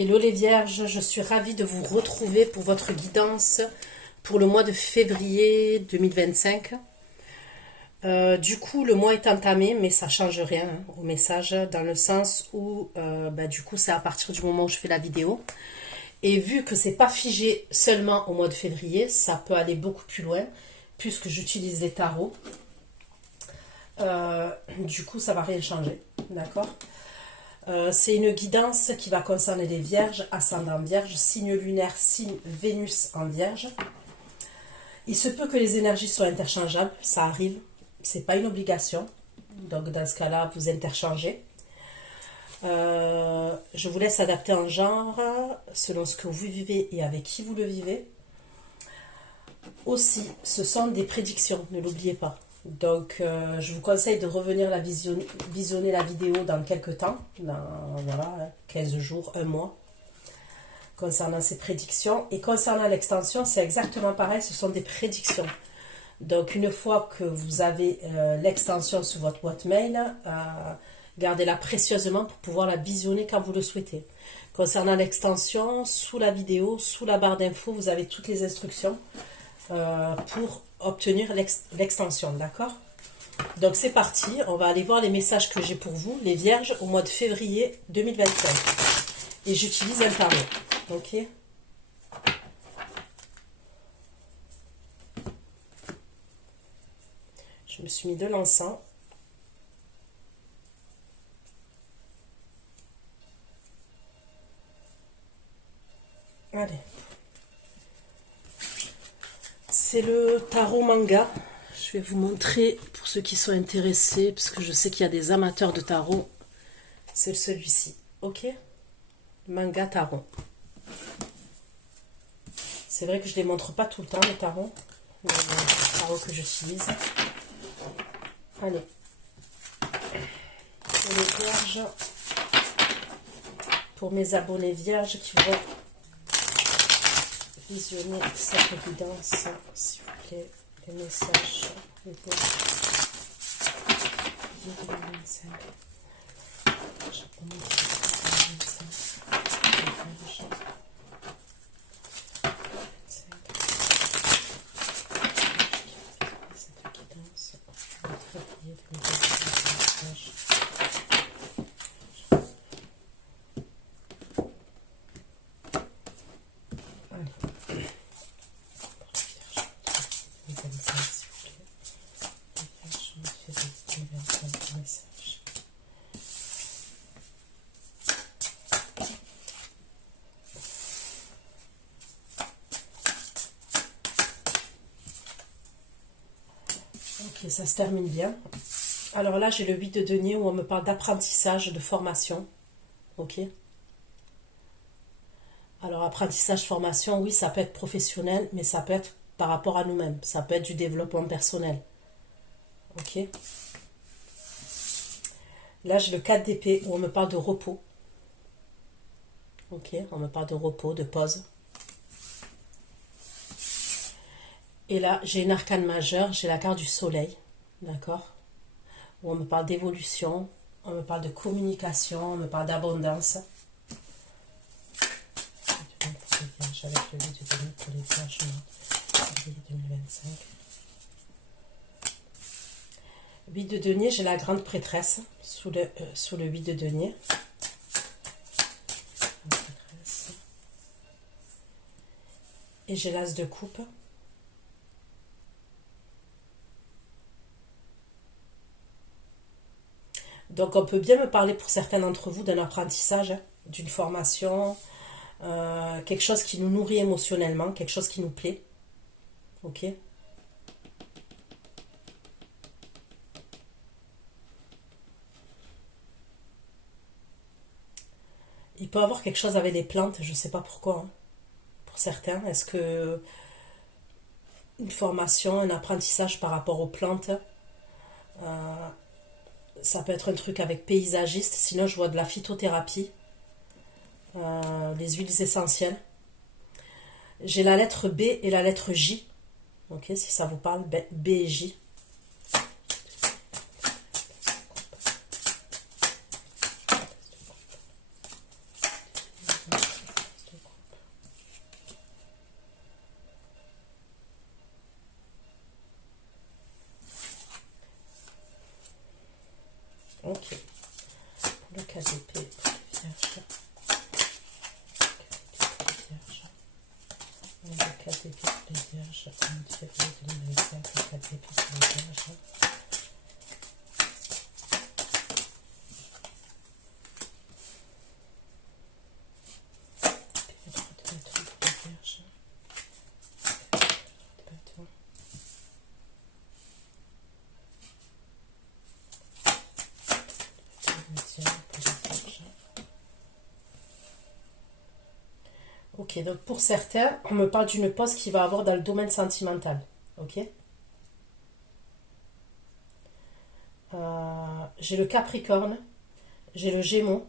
Hello les vierges, je suis ravie de vous retrouver pour votre guidance pour le mois de février 2025. Du coup, le mois est entamé, mais ça change rien au message, dans le sens où du coup, c'est à partir du moment où je fais la vidéo. Et vu que c'est pas figé seulement au mois de février, ça peut aller beaucoup plus loin, puisque j'utilise les tarots. Du coup, ça va rien changer, d'accord? C'est une guidance qui va concerner les vierges, ascendant vierge, signe lunaire, signe Vénus en vierge. Il se peut que les énergies soient interchangeables, ça arrive, c'est pas une obligation. Donc dans ce cas-là, vous interchangez. Je vous laisse adapter en genre selon ce que vous vivez et avec qui vous le vivez. Aussi, ce sont des prédictions, ne l'oubliez pas. Donc, je vous conseille de revenir visionner la vidéo dans quelques temps, dans 15 jours, un mois, concernant ces prédictions. Et concernant l'extension, c'est exactement pareil, ce sont des prédictions. Donc, une fois que vous avez l'extension sur votre boîte mail, gardez-la précieusement pour pouvoir la visionner quand vous le souhaitez. Concernant l'extension, sous la vidéo, sous la barre d'infos, vous avez toutes les instructions pour obtenir l'extension, d'accord? Donc c'est parti, on va aller voir les messages que j'ai pour vous, les vierges, au mois de février 2025. Et j'utilise un tarot, ok? Je me suis mis de l'encens. Allez. C'est le tarot manga. Je vais vous montrer pour ceux qui sont intéressés, parce que je sais qu'il y a des amateurs de tarot. C'est celui-ci, ok? Manga tarot. C'est vrai que je ne les montre pas tout le temps, les tarots. Les tarots que j'utilise. Allez. Pour les vierges, pour mes abonnés vierges qui vont visionner cette guidance, s'il vous plaît, les messages. Les Ok, ça se termine bien. Alors là, j'ai le 8 de denier où on me parle d'apprentissage, de formation. Ok. Alors, apprentissage, formation, oui, ça peut être professionnel, mais ça peut être par rapport à nous-mêmes. Ça peut être du développement personnel. Ok. Là, j'ai le 4 d'épée où on me parle de repos. Ok, on me parle de repos, de pause. Et là, j'ai une arcane majeure, j'ai la carte du soleil, d'accord? Où on me parle d'évolution, on me parle de communication, on me parle d'abondance. Avec le 8 de denier pour les vierges février 2025. 8 de denier, j'ai la grande prêtresse sous le 8 de denier. Et j'ai l'as de coupe. Donc on peut bien me parler pour certains d'entre vous d'un apprentissage, d'une formation, quelque chose qui nous nourrit émotionnellement, quelque chose qui nous plaît. Ok. Il peut y avoir quelque chose avec les plantes, je ne sais pas pourquoi. Hein. Pour certains, est-ce que une formation, un apprentissage par rapport aux plantes, ça peut être un truc avec paysagiste. Sinon, je vois de la phytothérapie, les huiles essentielles. J'ai la lettre B et la lettre J. Ok, si ça vous parle, B et J. 4 d'épée pour les vierges, au mois de février 2025, 4 d'épée pour les vierges. Ok, donc pour certains, on me parle d'une pause qu'il va avoir dans le domaine sentimental. Ok. J'ai le Capricorne, j'ai le Gémeaux,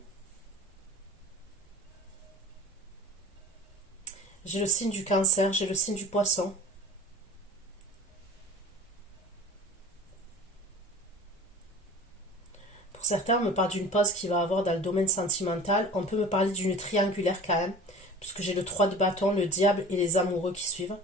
j'ai le signe du Cancer, j'ai le signe du Poisson. Pour certains, on me parle d'une pause qu'il va avoir dans le domaine sentimental. On peut me parler d'une triangulaire quand même, puisque j'ai le 3 de bâton, le diable et les amoureux qui suivent.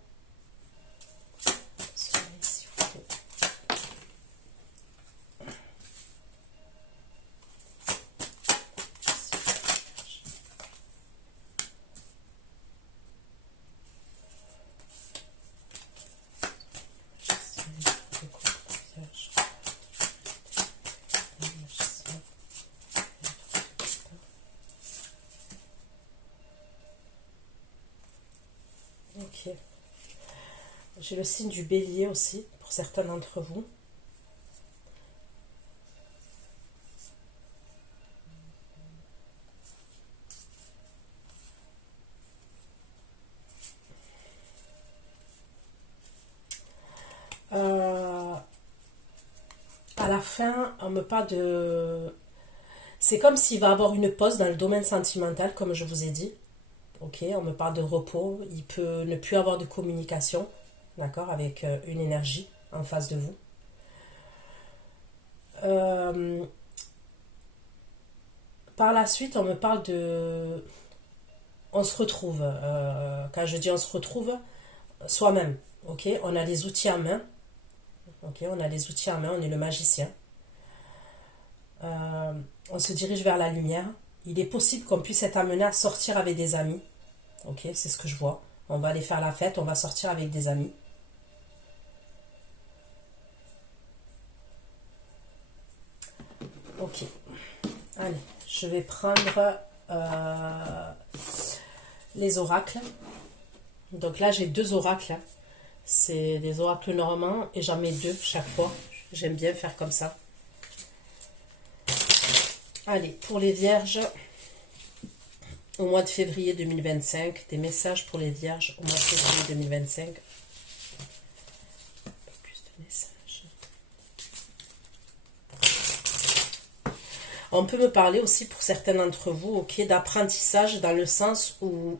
Ok. J'ai le signe du Bélier aussi, pour certains d'entre vous. À la fin, on me parle de... C'est comme s'il va avoir une pause dans le domaine sentimental, comme je vous ai dit. Ok, on me parle de repos. Il peut ne plus avoir de communication, d'accord, avec une énergie en face de vous. Par la suite, on me parle de... On se retrouve. Quand je dis on se retrouve, soi-même. Ok, on a les outils en main. Ok, on a les outils en main, on est le magicien. On se dirige vers la lumière. Il est possible qu'on puisse être amené à sortir avec des amis. Ok, c'est ce que je vois. On va aller faire la fête, on va sortir avec des amis. Ok. Allez, je vais prendre les oracles. Donc là, j'ai 2 oracles. C'est des oracles normands et j'en mets 2 chaque fois. J'aime bien faire comme ça. Allez, pour les vierges, au mois de février 2025, des messages pour les vierges au mois de février 2025. Plus de messages. On peut me parler aussi pour certains d'entre vous, ok, d'apprentissage dans le sens où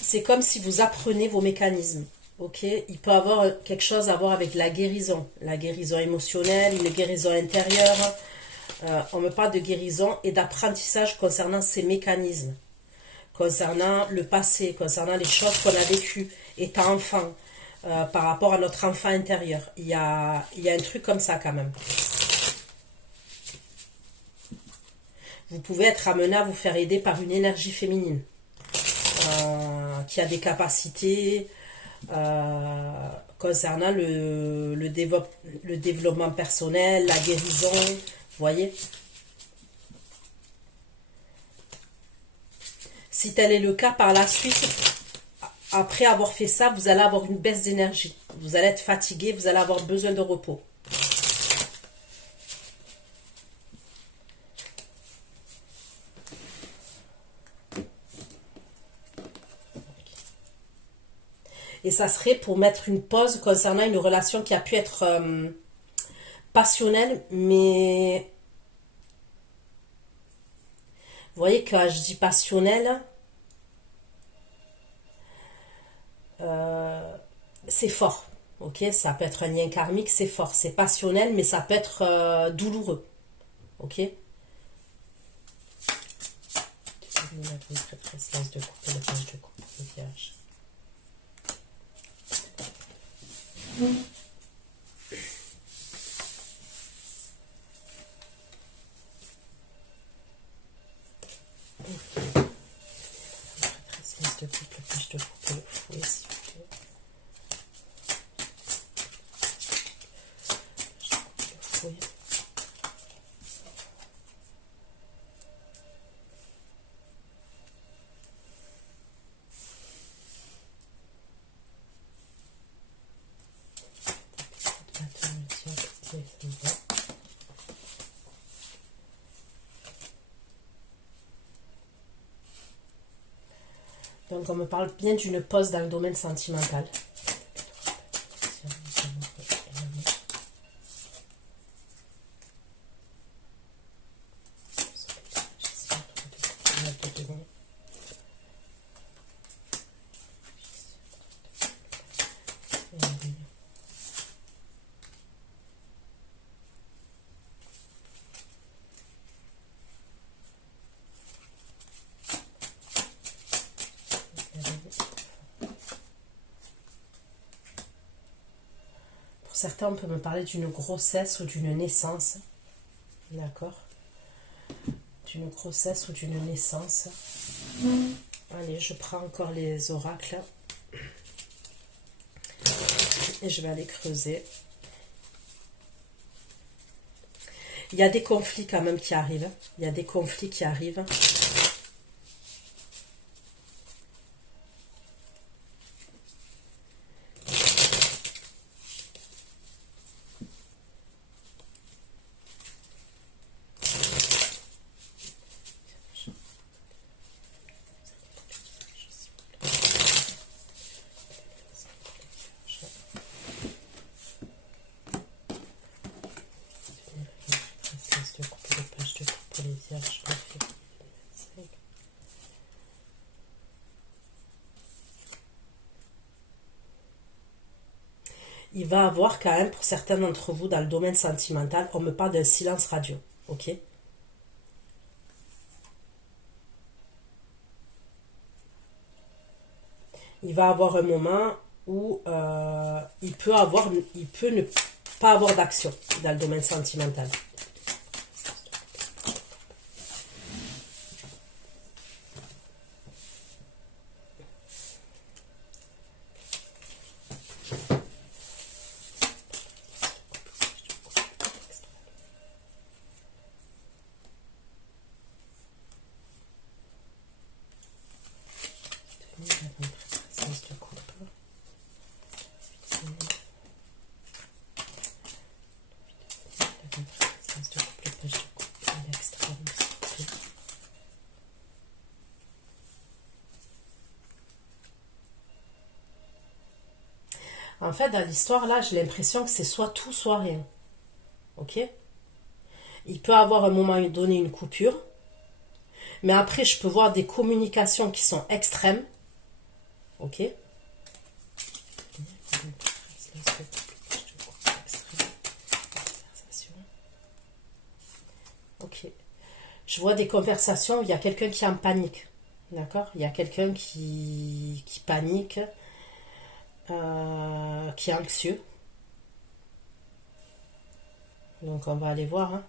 c'est comme si vous apprenez vos mécanismes. Ok, il peut avoir quelque chose à voir avec la guérison émotionnelle, une guérison intérieure. On me parle de guérison et d'apprentissage concernant ces mécanismes, concernant le passé, concernant les choses qu'on a vécues étant enfant, par rapport à notre enfant intérieur. Il y a un truc comme ça quand même. Vous pouvez être amené à vous faire aider par une énergie féminine qui a des capacités concernant le développement personnel, la guérison, vous voyez. Si tel est le cas, par la suite, après avoir fait ça, vous allez avoir une baisse d'énergie. Vous allez être fatigué, vous allez avoir besoin de repos. Et ça serait pour mettre une pause concernant une relation qui a pu être passionnelle, mais vous voyez, quand je dis passionnelle, c'est fort. Ok, ça peut être un lien karmique, c'est fort. C'est passionnel, mais ça peut être douloureux. Ok. De coupe, le page de coupe, le vierge. De coupe, le page de coupe, le fouet, s'il vous plaît. Oui. Donc on me parle bien d'une pause dans le domaine sentimental. Pour certains, on peut me parler d'une grossesse ou d'une naissance. D'accord? D'une grossesse ou d'une naissance. Allez, je prends encore les oracles. Et je vais aller creuser. Il y a des conflits quand même qui arrivent. Il y a des conflits qui arrivent. Il va avoir quand même, pour certains d'entre vous, dans le domaine sentimental, on me parle d'un silence radio. Ok? Il va avoir un moment où il peut ne pas avoir d'action dans le domaine sentimental. En fait, dans l'histoire, là, j'ai l'impression que c'est soit tout, soit rien. Ok? Il peut avoir à un moment donné une coupure. Mais après, je peux voir des communications qui sont extrêmes. Ok? Ok. Je vois des conversations où il y a quelqu'un qui est en panique. D'accord? Il y a quelqu'un qui panique, qui est anxieux. Donc, on va aller voir. Hein.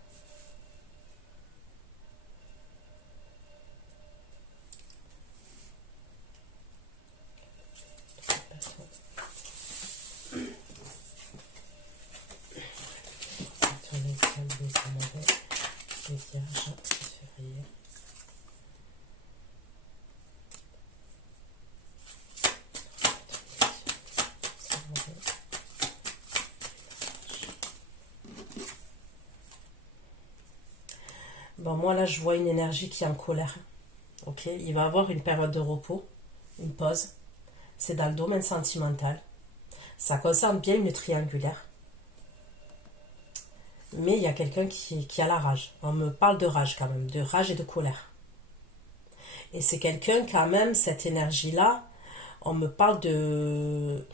Bon, moi là, je vois une énergie qui est en colère. Ok, il va avoir une période de repos, une pause. C'est dans le domaine sentimental. Ça concerne bien une triangulaire. Mais il y a quelqu'un qui a la rage. On me parle de rage quand même, de rage et de colère. Et c'est quelqu'un quand même, cette énergie-là, on me parle de...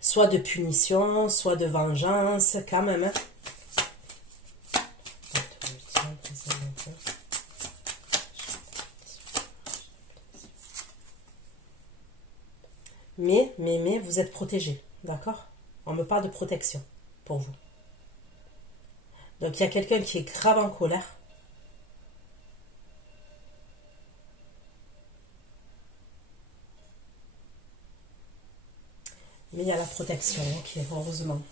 soit de punition, soit de vengeance, quand même. Hein. Mais, vous êtes protégé, d'accord? On me parle de protection pour vous. Donc il y a quelqu'un qui est grave en colère. Mais il y a la protection, ok, heureusement.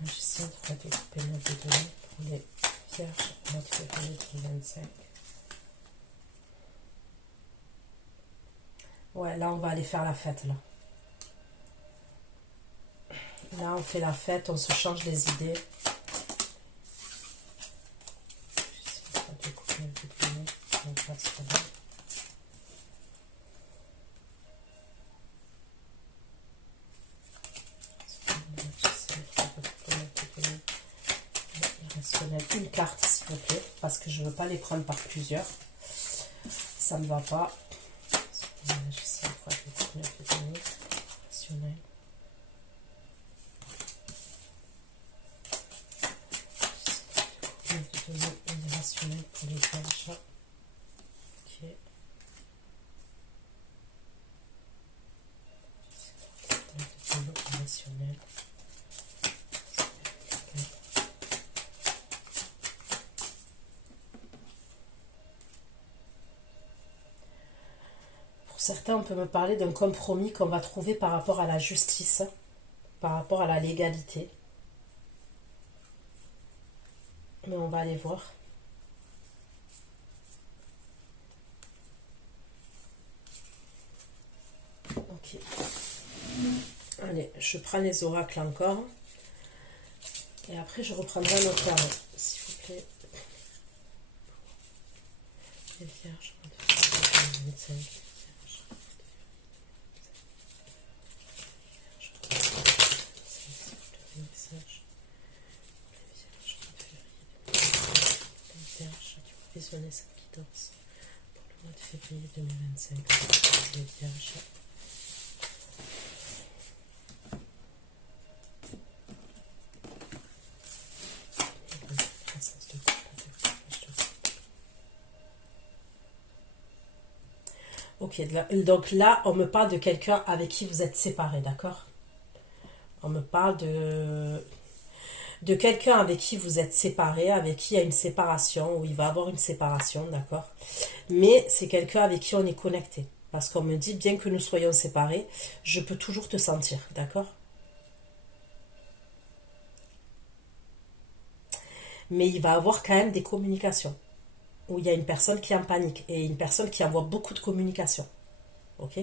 Magicien, 3 de coupe et 9 de données pour les vierges, mois de février 2025. Ouais, là, on va aller faire la fête, là. Là, on fait la fête, on se change les idées. Une carte, s'il vous plaît, parce que je ne veux pas les prendre par plusieurs. Ça ne me va pas. Irrationnel pour les vierges. Ok. Irrationnel. Pour certains, on peut me parler d'un compromis qu'on va trouver par rapport à la justice, par rapport à la légalité. Mais on va aller voir. Ok. Allez, je prends les oracles encore. Et après, je reprendrai un autre carreau, s'il vous plaît. Les vierges. Visionner cette guidance pour le mois de février 2025. Les vierges. Ok, donc là, on me parle de quelqu'un avec qui vous êtes séparés, d'accord? On me parle de quelqu'un avec qui vous êtes séparés, avec qui il y a une séparation, ou il va avoir une séparation, d'accord? Mais c'est quelqu'un avec qui on est connecté. Parce qu'on me dit, bien que nous soyons séparés, je peux toujours te sentir, d'accord? Mais il va avoir quand même des communications. Où il y a une personne qui est en panique et une personne qui envoie beaucoup de communication. Ok?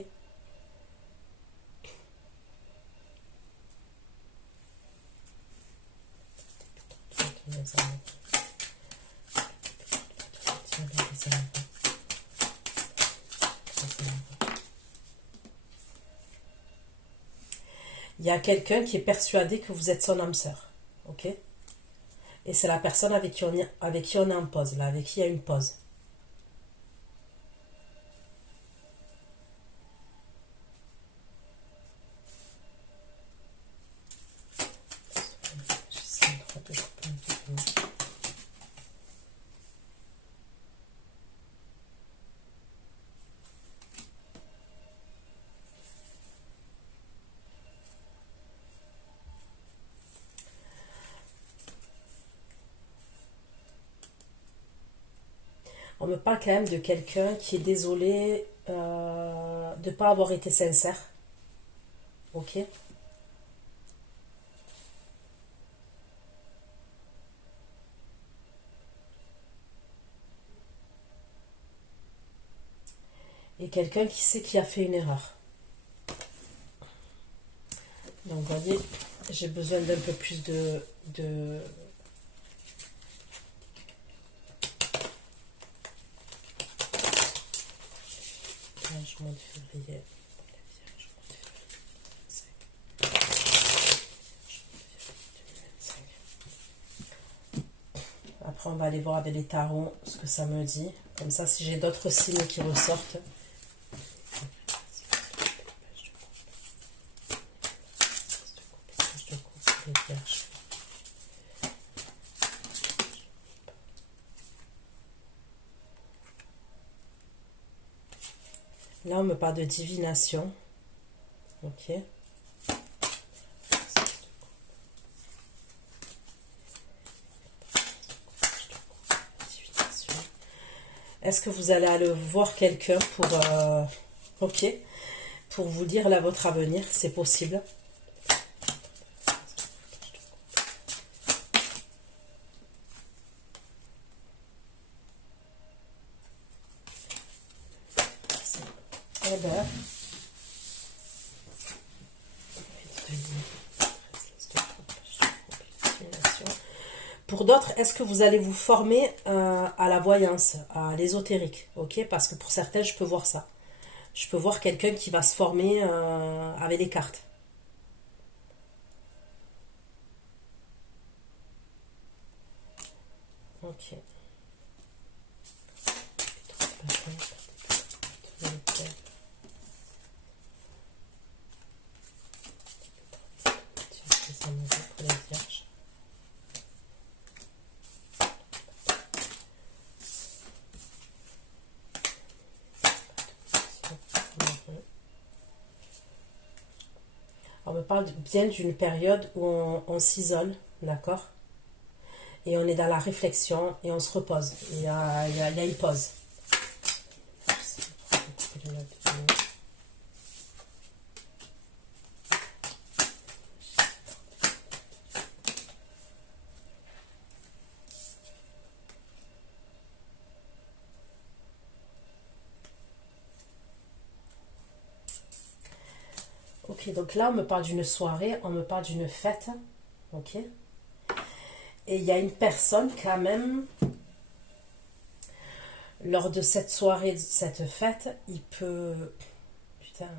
Il y a quelqu'un qui est persuadé que vous êtes son âme sœur. Ok? Et c'est la personne avec qui on est en pause, là, avec qui il y a une pause. On me parle quand même de quelqu'un qui est désolé de ne pas avoir été sincère. Ok? Et quelqu'un qui sait qu'il a fait une erreur. Donc, vous voyez, j'ai besoin d'un peu plus de mois de février. Après, on va aller voir avec les tarots ce que ça me dit. Comme ça, si j'ai d'autres signes qui ressortent. Là, on me parle de divination. Ok. Est-ce que vous allez aller voir quelqu'un pour... ok. Pour vous dire là votre avenir, c'est possible. Eh ben, pour d'autres, est-ce que vous allez vous former à la voyance, à l'ésotérique, ok? Parce que pour certains, je peux voir ça. Je peux voir quelqu'un qui va se former avec les cartes. Ok. Pour les vierges. On me parle bien d'une période où on s'isole, d'accord? Et on est dans la réflexion et on se repose. Il y a une pause. Ok, donc là, on me parle d'une soirée, on me parle d'une fête. Ok? Et il y a une personne quand même, lors de cette soirée, de cette fête, il peut... Putain.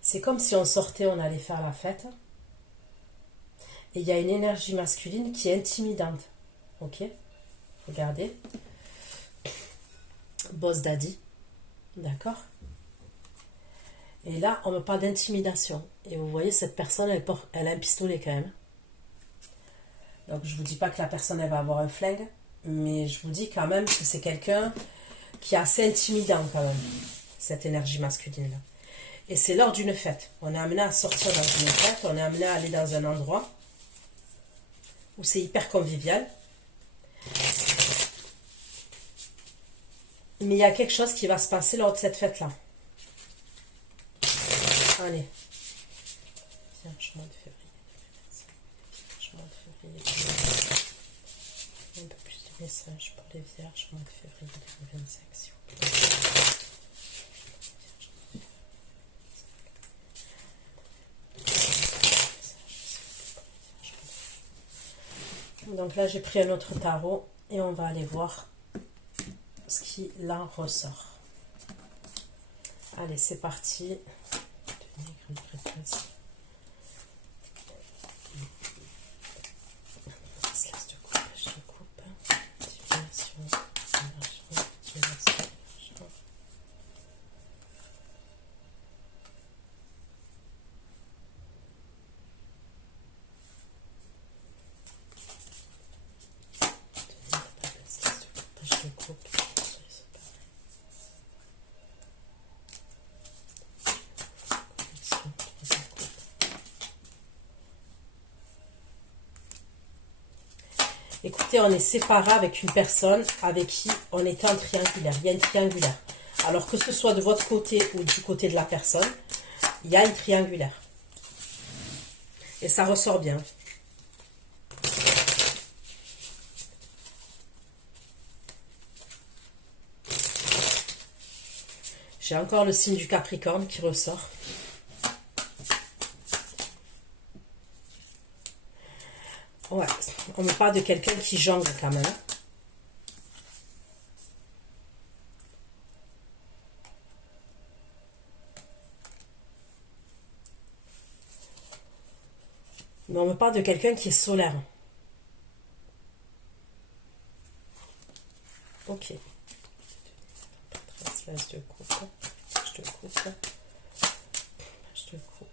C'est comme si on sortait, on allait faire la fête. Et il y a une énergie masculine qui est intimidante. Ok? Regardez. Boss Daddy. D'accord? Et là, on me parle d'intimidation. Et vous voyez, cette personne, elle a un pistolet quand même. Donc, je vous dis pas que la personne, elle va avoir un flingue. Mais je vous dis quand même que c'est quelqu'un qui est assez intimidant quand même. Cette énergie masculine-là. Et c'est lors d'une fête. On est amené à sortir dans une fête. On est amené à aller dans un endroit où c'est hyper convivial. Mais il y a quelque chose qui va se passer lors de cette fête-là. Allez. Vierge, mois de février. Vierge, mois de février. Un peu plus de messages pour les vierges, mois de février 2025, s'il vous plaît. Donc là, j'ai pris un autre tarot et on va aller voir ce qui là ressort. Allez, c'est parti. Écoutez, on est séparés avec une personne avec qui on était en triangulaire. Il y a une triangulaire. Alors que ce soit de votre côté ou du côté de la personne, il y a une triangulaire. Et ça ressort bien. J'ai encore le signe du Capricorne qui ressort. Ouais, on me parle de quelqu'un qui jongle quand même. Mais on me parle de quelqu'un qui est solaire. Ok. L'as de coupe. Je te coupe. Je te coupe.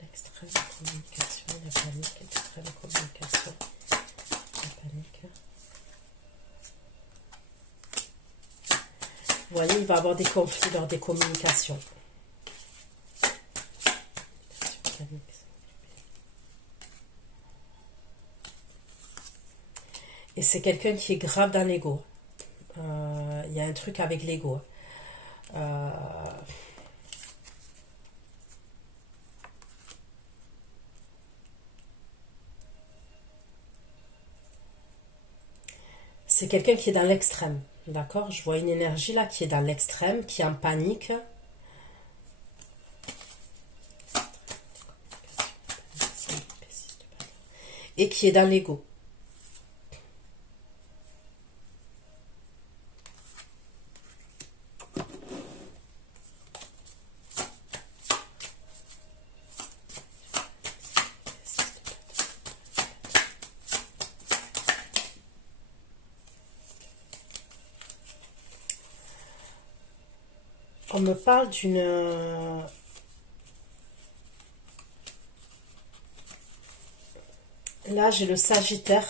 L'extrême communication, la panique, l'extrême communication, la panique. Vous voyez, il va y avoir des conflits dans des communications. Et c'est quelqu'un qui est grave dans l'ego. Il y a un truc avec l'ego. c'est quelqu'un qui est dans l'extrême. D'accord? Je vois une énergie là qui est dans l'extrême, qui est en panique. Et qui est dans l'ego. On me parle d'une... Là, j'ai le Sagittaire,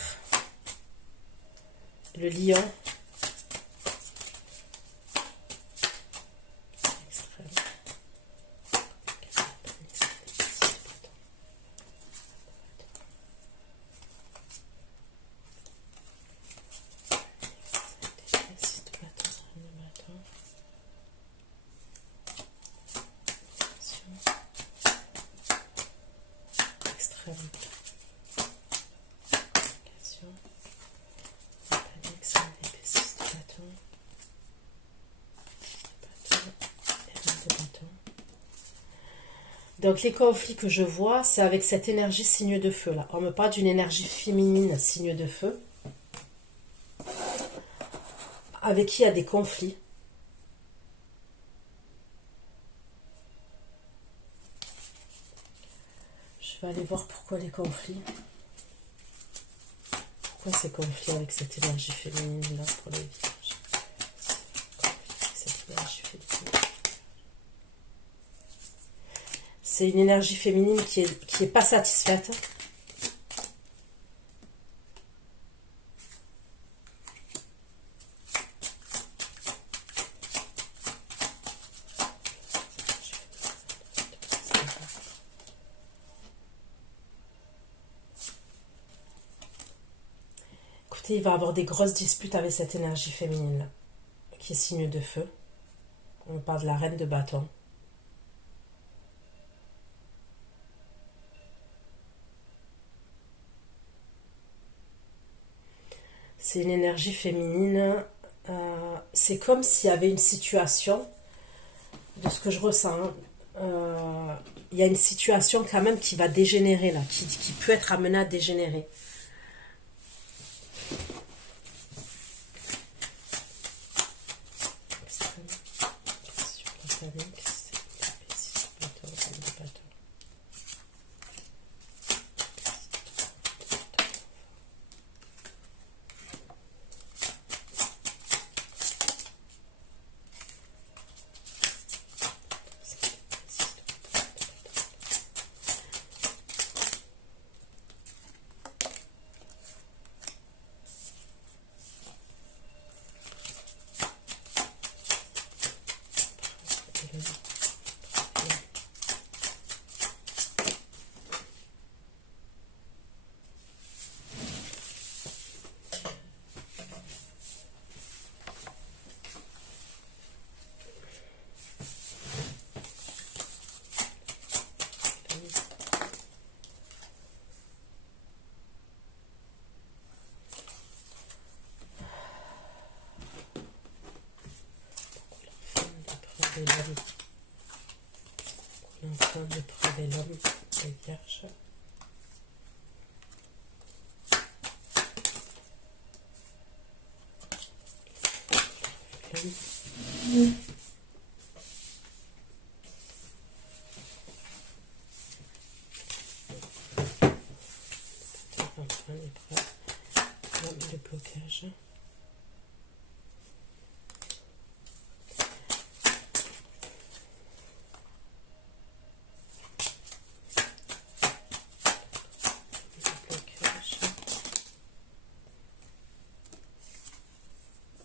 le Lion. Donc les conflits que je vois, c'est avec cette énergie signe de feu là. On me parle d'une énergie féminine signe de feu, avec qui il y a des conflits. Je vais aller voir pourquoi les conflits. Pourquoi ces conflits avec cette énergie féminine là pour les vierges. Cette énergie féminine. C'est une énergie féminine qui est pas satisfaite. Écoutez, il va y avoir des grosses disputes avec cette énergie féminine là, qui est signe de feu. On parle de la reine de bâton. C'est une énergie féminine. C'est comme s'il y avait une situation, de ce que je ressens. Il y a une situation quand même qui va dégénérer là, qui peut être amenée à dégénérer. L'enfant de preuve et l'homme des vierges. Le blocage.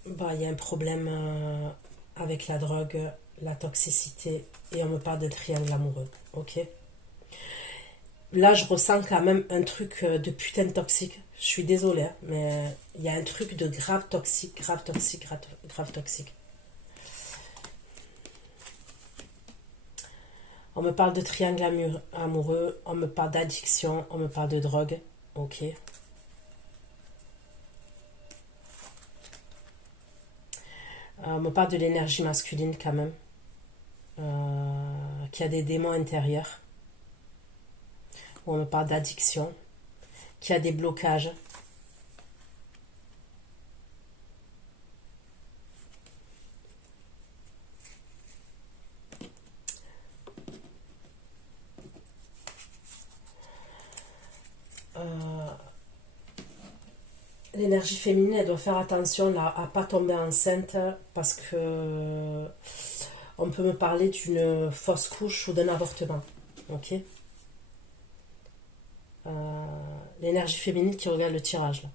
Bah, il y a un problème avec la drogue, la toxicité, et on me parle de triangle amoureux, ok? Là, je ressens quand même un truc de putain de toxique. Je suis désolée, hein, mais il y a un truc de grave toxique, grave toxique, grave, grave toxique. On me parle de triangle amoureux, on me parle d'addiction, on me parle de drogue, ok? On me parle de l'énergie masculine quand même. Qui a des démons intérieurs. On me parle d'addiction. Qui a des blocages. L'énergie féminine, elle doit faire attention là, à ne pas tomber enceinte parce que on peut me parler d'une fausse couche ou d'un avortement. Ok. L'énergie féminine qui regarde le tirage là.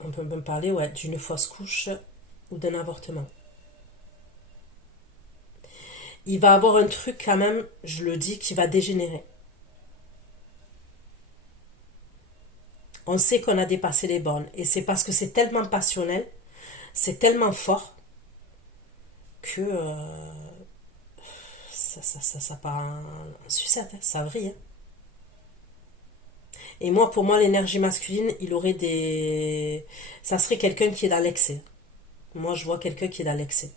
On peut me parler d'une fausse couche ou d'un avortement. Il va avoir un truc quand même, je le dis, qui va dégénérer. On sait qu'on a dépassé les bornes. Et c'est parce que c'est tellement passionnel, c'est tellement fort, que ça part en sucette, hein, ça vrille. Hein. Et moi, pour moi, l'énergie masculine, il aurait des... Ça serait quelqu'un qui est dans l'excès. Moi, je vois quelqu'un qui est dans l'excès.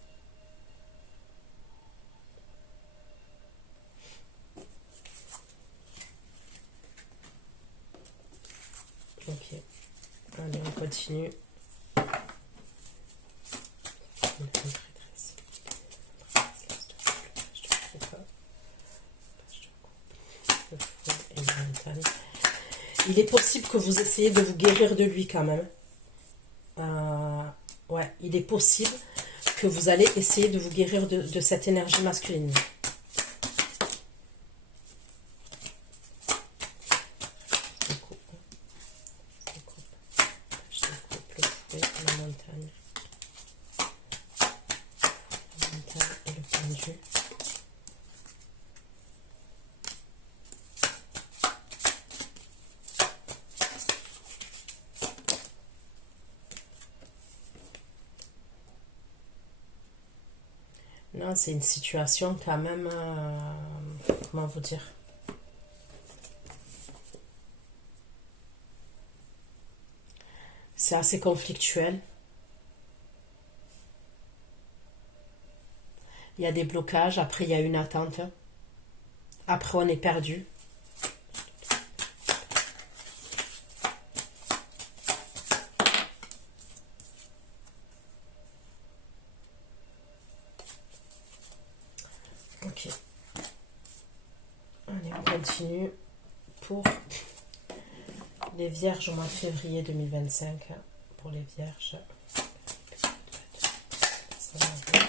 Ok. Allez, on continue. Il est possible que vous essayiez de vous guérir de lui quand même. Ouais, il est possible que vous allez essayer de vous guérir de cette énergie masculine. Non, c'est une situation quand même, comment vous dire, c'est assez conflictuel. Il y a des blocages, après il y a une attente, après on est perdu. Ok. Allez, on continue pour les vierges au mois de février 2025. Pour les vierges. Ça va bien.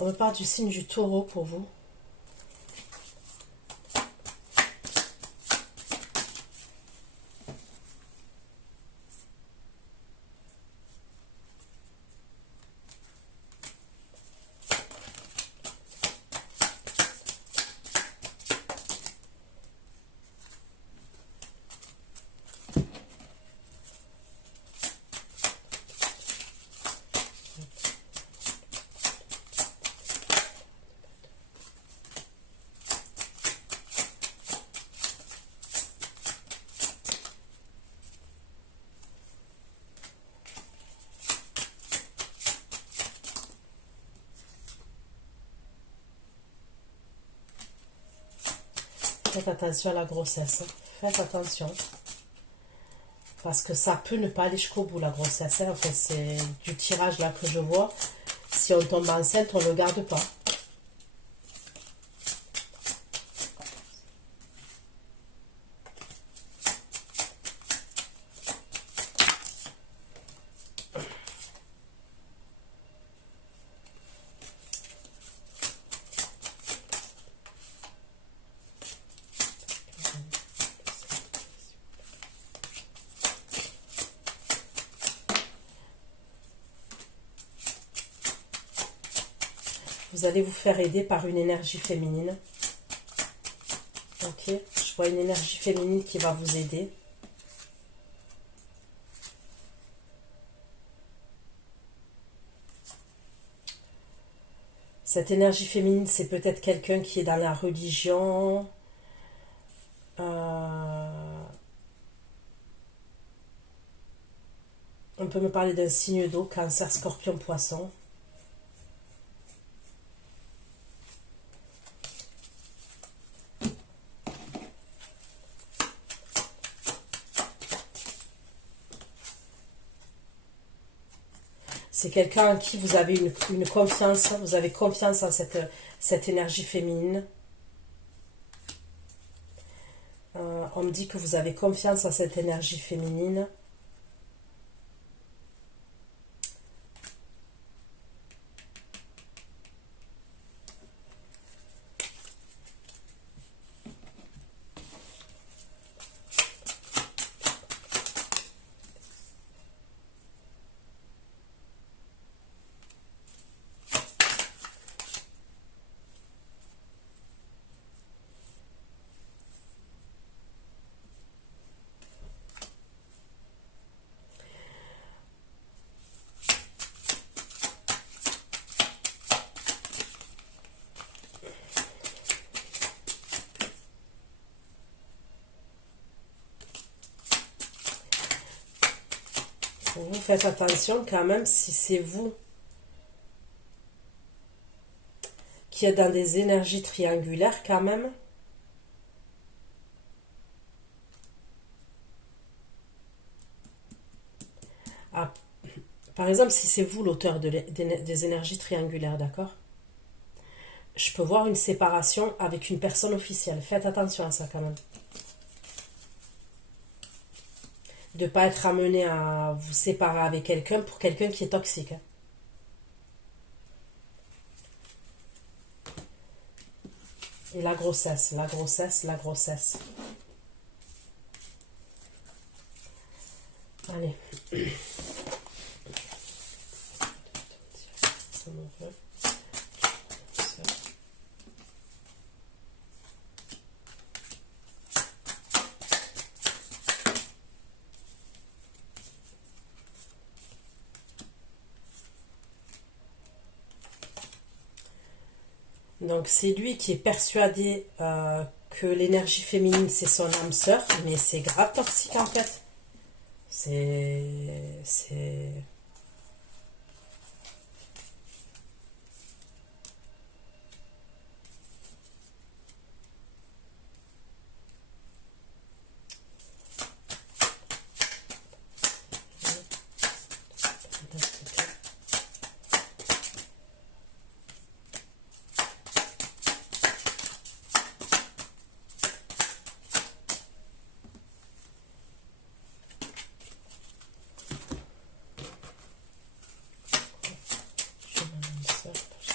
On me parle du signe du taureau pour vous. Faites attention à la grossesse. Faites attention. Parce que ça peut ne pas aller jusqu'au bout, la grossesse. En fait, c'est du tirage là que je vois. Si on tombe enceinte, on ne le garde pas. Vous allez vous faire aider par une énergie féminine. Ok, je vois une énergie féminine qui va vous aider. Cette énergie féminine, c'est peut-être quelqu'un qui est dans la religion. On peut me parler d'un signe d'eau, Cancer, Scorpion, Poisson. C'est quelqu'un en qui vous avez une confiance, vous avez confiance en cette énergie féminine. On me dit que vous avez confiance en cette énergie féminine. Vous faites attention quand même si c'est vous qui êtes dans des énergies triangulaires quand même. Ah, par exemple, si c'est vous l'auteur des énergies triangulaires, d'accord? Je peux voir une séparation avec une personne officielle. Faites attention à ça quand même. De ne pas être amené à vous séparer avec quelqu'un pour quelqu'un qui est toxique. Et la grossesse, la grossesse, la grossesse. Allez. Ça m'en veut. Donc c'est lui qui est persuadé que l'énergie féminine c'est son âme sœur, mais c'est grave toxique en fait. C'est...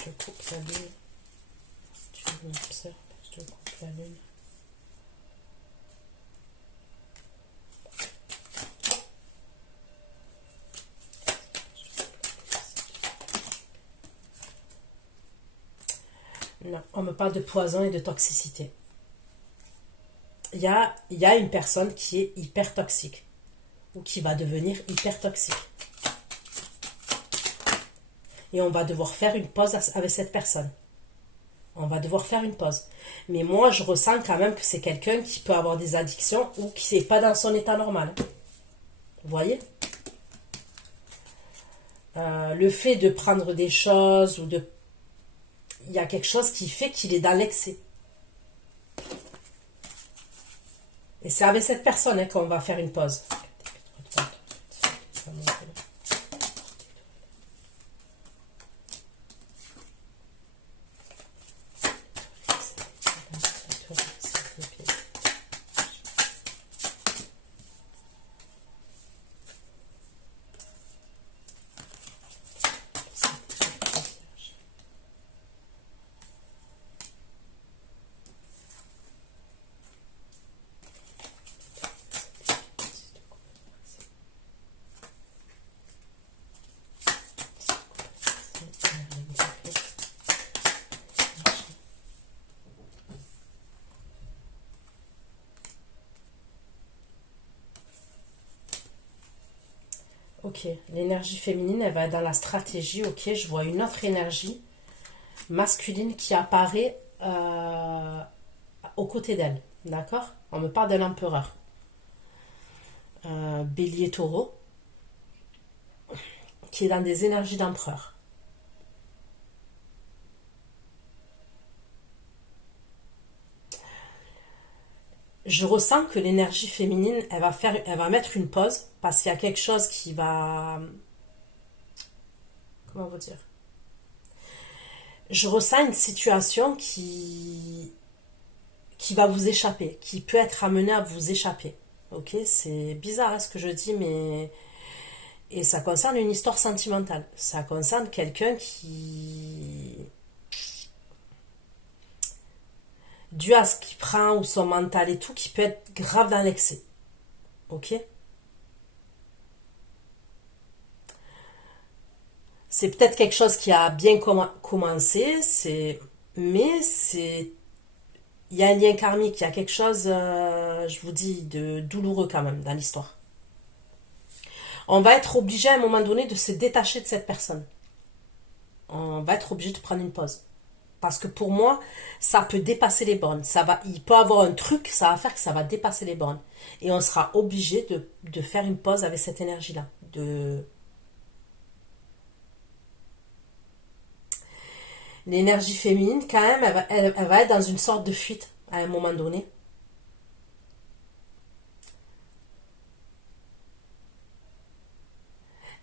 Je coupe la lune. Tu m'observes, je coupe la lune. Non, on me parle de poison et de toxicité. Il y a une personne qui est hyper toxique ou qui va devenir hyper toxique. Et on va devoir faire une pause avec cette personne. On va devoir faire une pause. Mais moi, je ressens quand même que c'est quelqu'un qui peut avoir des addictions ou qui n'est pas dans son état normal. Vous voyez ? Le fait de prendre des choses ou de... Il y a quelque chose qui fait qu'il est dans l'excès. Et c'est avec cette personne qu'on va faire une pause. Ok, l'énergie féminine, elle va être dans la stratégie. Ok, je vois une autre énergie masculine qui apparaît aux côtés d'elle. D'accord? On me parle de l'empereur. Bélier taureau, qui est dans des énergies d'empereur. Je ressens que l'énergie féminine, elle va mettre une pause parce qu'il y a quelque chose qui va, comment vous dire? Je ressens une situation qui va vous échapper, qui peut être amenée à vous échapper. Ok, c'est bizarre hein, ce que je dis, mais et ça concerne une histoire sentimentale. Ça concerne quelqu'un qui, dû à ce qu'il prend ou son mental et tout, qui peut être grave dans l'excès. Ok. C'est peut-être quelque chose qui a bien commencé, mais c'est, il y a un lien karmique, il y a quelque chose, je vous dis, de douloureux quand même dans l'histoire. On va être obligé à un moment donné de se détacher de cette personne. On va être obligé de prendre une pause. Parce que pour moi, ça peut dépasser les bornes. Il peut avoir un truc, ça va faire que ça va dépasser les bornes. Et on sera obligé de faire une pause avec cette énergie-là. L'énergie féminine, quand même, elle va être dans une sorte de fuite à un moment donné.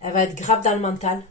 Elle va être grave dans le mental.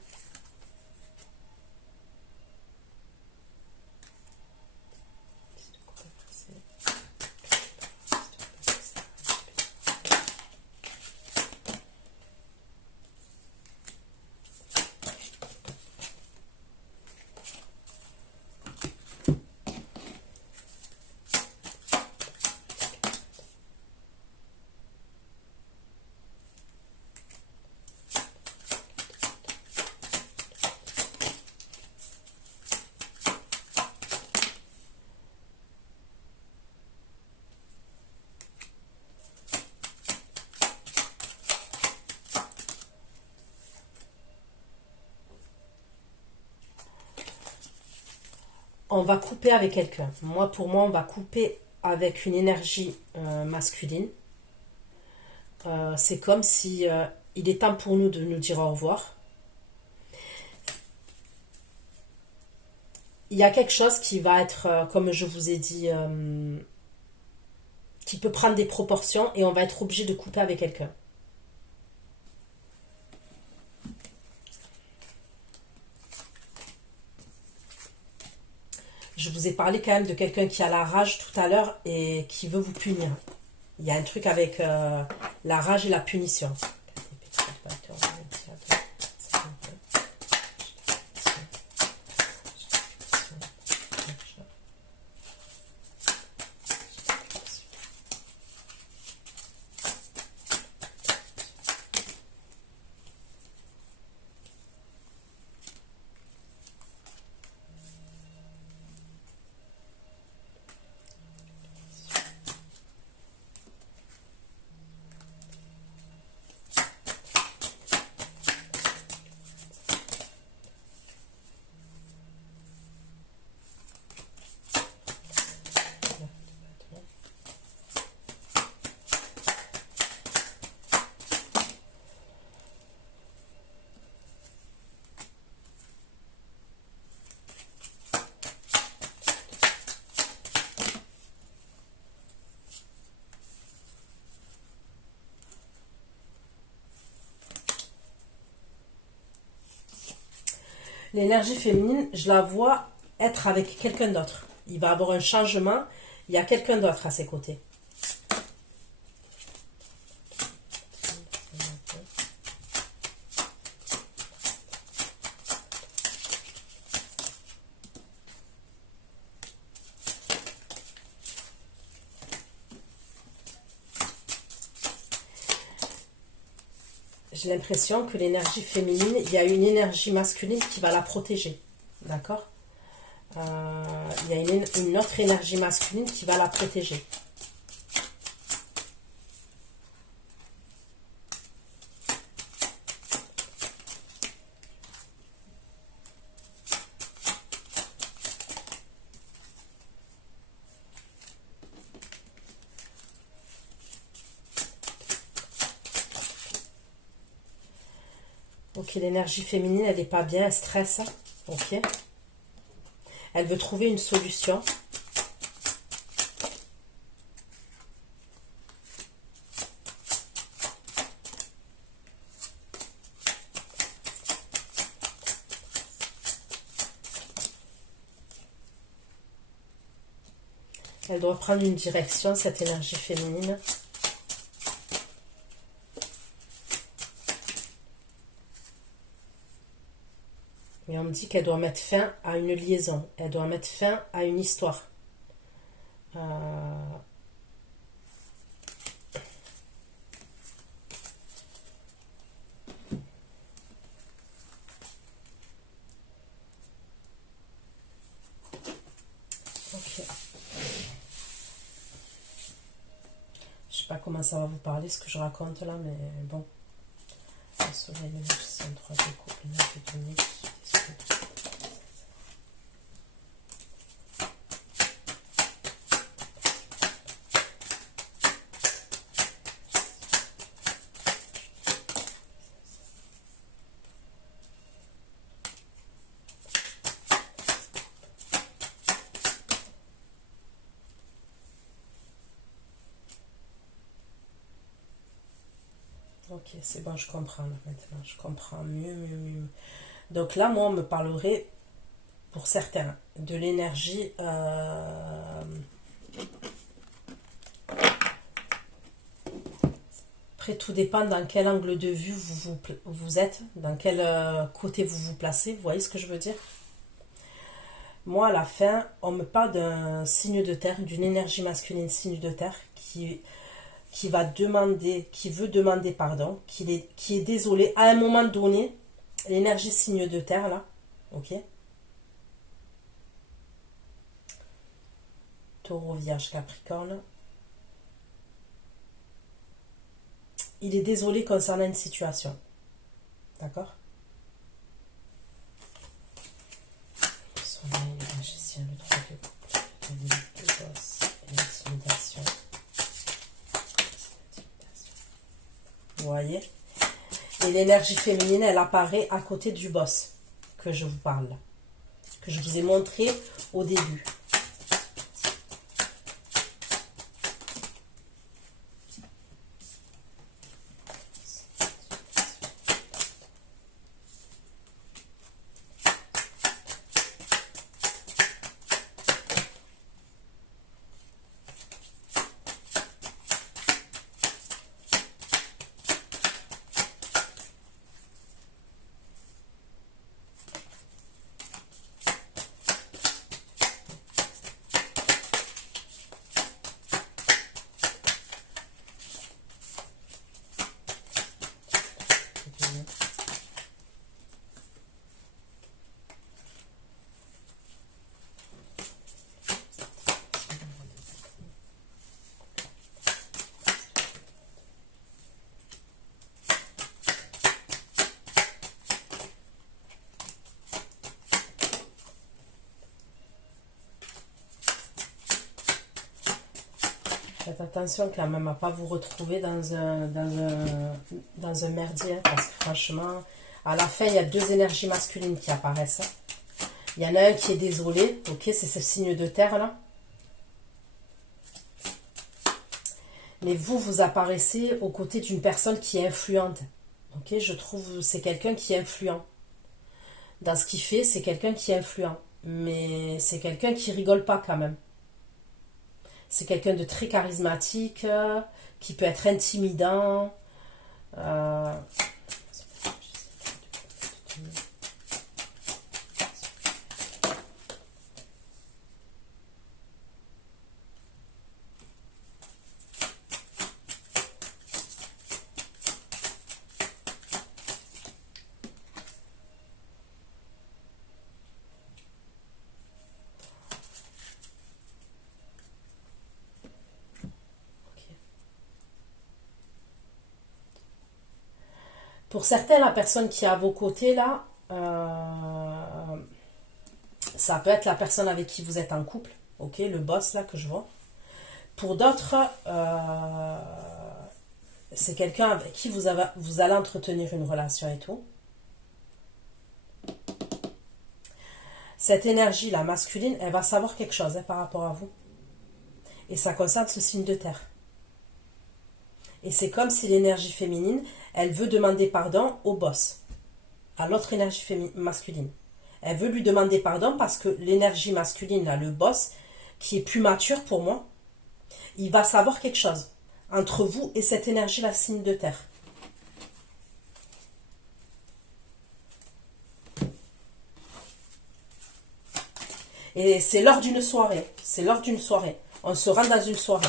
On va couper avec quelqu'un. Pour moi, on va couper avec une énergie masculine. C'est comme si il est temps pour nous de nous dire au revoir. Il y a quelque chose qui va être, comme je vous ai dit, qui peut prendre des proportions et on va être obligé de couper avec quelqu'un. Je vous ai parlé quand même de quelqu'un qui a la rage tout à l'heure et qui veut vous punir. Il y a un truc avec la rage et la punition. L'énergie féminine, je la vois être avec quelqu'un d'autre. Il va avoir un changement. Il y a quelqu'un d'autre à ses côtés. J'ai l'impression que l'énergie féminine, il y a une énergie masculine qui va la protéger. D'accord? Il y a une autre énergie masculine qui va la protéger. Ok, l'énergie féminine, elle n'est pas bien, elle stresse. Ok. Elle veut trouver une solution. Elle doit prendre une direction, cette énergie féminine. Et on me dit qu'elle doit mettre fin à une liaison. Elle doit mettre fin à une histoire. Ok. Je sais pas comment ça va vous parler, ce que je raconte là, mais bon. Le soleil, le magicien, 3 de couple, 9 de denier, ok, c'est bon, je comprends là, maintenant. Je comprends mieux. Donc là, moi, on me parlerait, pour certains, de l'énergie. Après, tout dépend dans quel angle de vue vous êtes, dans quel côté vous vous placez. Vous voyez ce que je veux dire? Moi, à la fin, on me parle d'un signe de terre, d'une énergie masculine signe de terre qui va demander, qui veut demander pardon, qui est désolé à un moment donné, l'énergie signe de terre là, ok? Taureau, Vierge, Capricorne. Il est désolé concernant une situation, d'accord? Le soleil, le magicien, le 3 de couple, le boss et l'intimidation. Vous voyez? Et l'énergie féminine, elle apparaît à côté du boss que je vous parle, que je vous ai montré au début. Faites attention quand même à ne pas vous retrouver dans un merdier, hein, parce que franchement, à la fin, il y a deux énergies masculines qui apparaissent. Hein. Il y en a un qui est désolé, ok, c'est ce signe de terre là. Mais vous apparaissez aux côtés d'une personne qui est influente. Ok, je trouve c'est quelqu'un qui est influent. Dans ce qu'il fait, c'est quelqu'un qui est influent. Mais c'est quelqu'un qui rigole pas quand même. C'est quelqu'un de très charismatique, qui peut être intimidant. Pour certains, la personne qui est à vos côtés, là, ça peut être la personne avec qui vous êtes en couple, ok, le boss, là, que je vois. Pour d'autres, c'est quelqu'un avec qui vous allez entretenir une relation et tout. Cette énergie-là, masculine, elle va savoir quelque chose par rapport à vous. Et ça concerne ce signe de terre. Et c'est comme si l'énergie féminine, elle veut demander pardon au boss, à l'autre énergie masculine. Elle veut lui demander pardon parce que l'énergie masculine, là, le boss, qui est plus mature pour moi, il va savoir quelque chose entre vous et cette énergie-là, signe de terre. Et c'est lors d'une soirée. C'est lors d'une soirée. On se rend dans une soirée.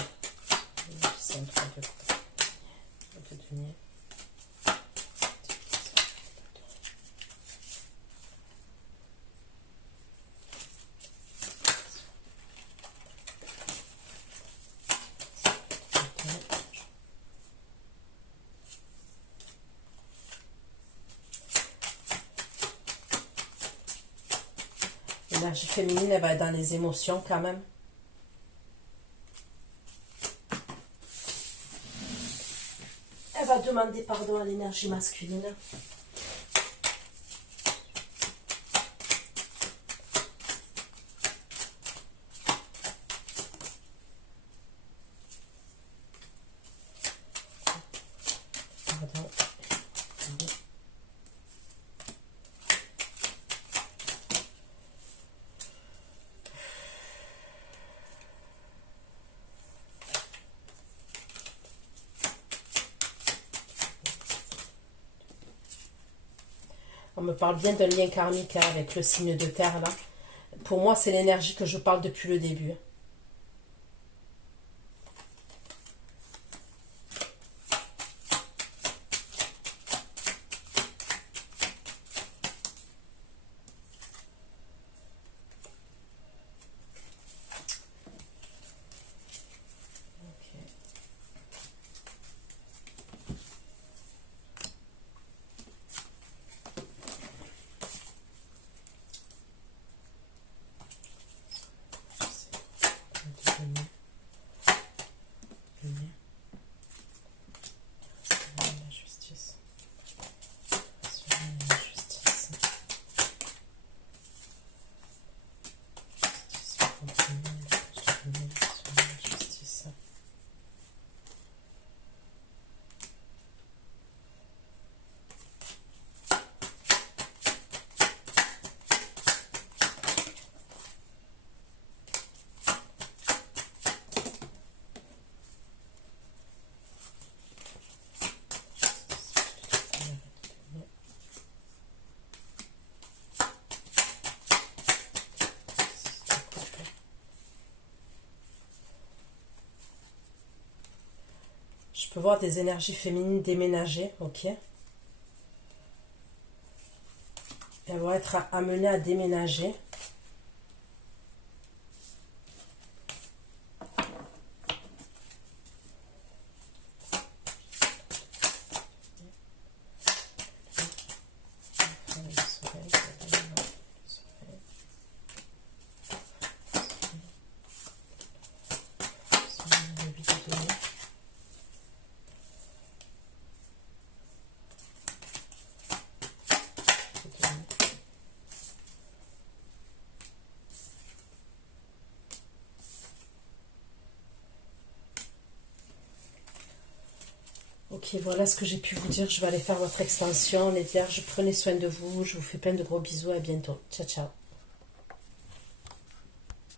L'énergie féminine, elle va être dans les émotions quand même. Elle va demander pardon à l'énergie masculine. Pardon. On me parle bien d'un lien karmique avec le signe de terre là. Pour moi, c'est l'énergie que je parle depuis le début. Je peux voir des énergies féminines déménager, ok. Elles vont être amenées à déménager. Ok, voilà ce que j'ai pu vous dire. Je vais aller faire votre extension. Les vierges, prenez soin de vous. Je vous fais plein de gros bisous. À bientôt. Ciao, ciao.